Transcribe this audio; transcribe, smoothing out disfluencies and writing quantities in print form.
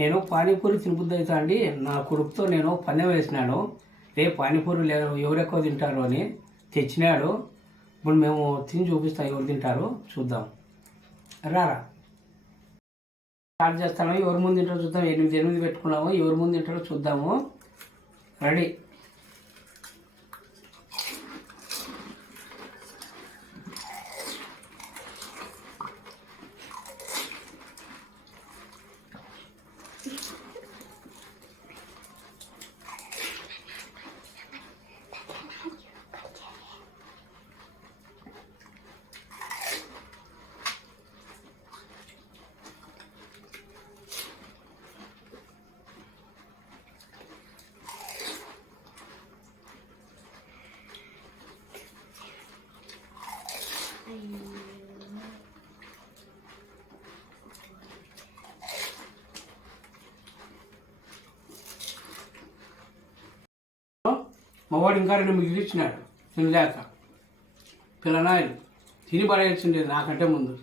నేను పానీపూరి తినబుద్ధి అవుతా అండి. నా కొడుకుతో నేను పందెం వేసినాను. రేపు పానీపూరి లేదు ఎవరు ఎక్కువ తింటారు అని తెచ్చినాడు. ఇప్పుడు మేము తిని చూపిస్తాం ఎవరు తింటారు చూద్దాం. రారా స్టార్ట్ చేస్తాము. ఎవరి ముందు తింటారో చూద్దాం. 8 పెట్టుకున్నాము. ఎవరి ముందు తింటారో చూద్దాము. రెడీ. మగవాడు ఇంకా 2 మిగిలిచ్చినాడు తినలేక. పిల్లనాయలు తిని పడేయాల్సిండేది నాకంటే ముందు.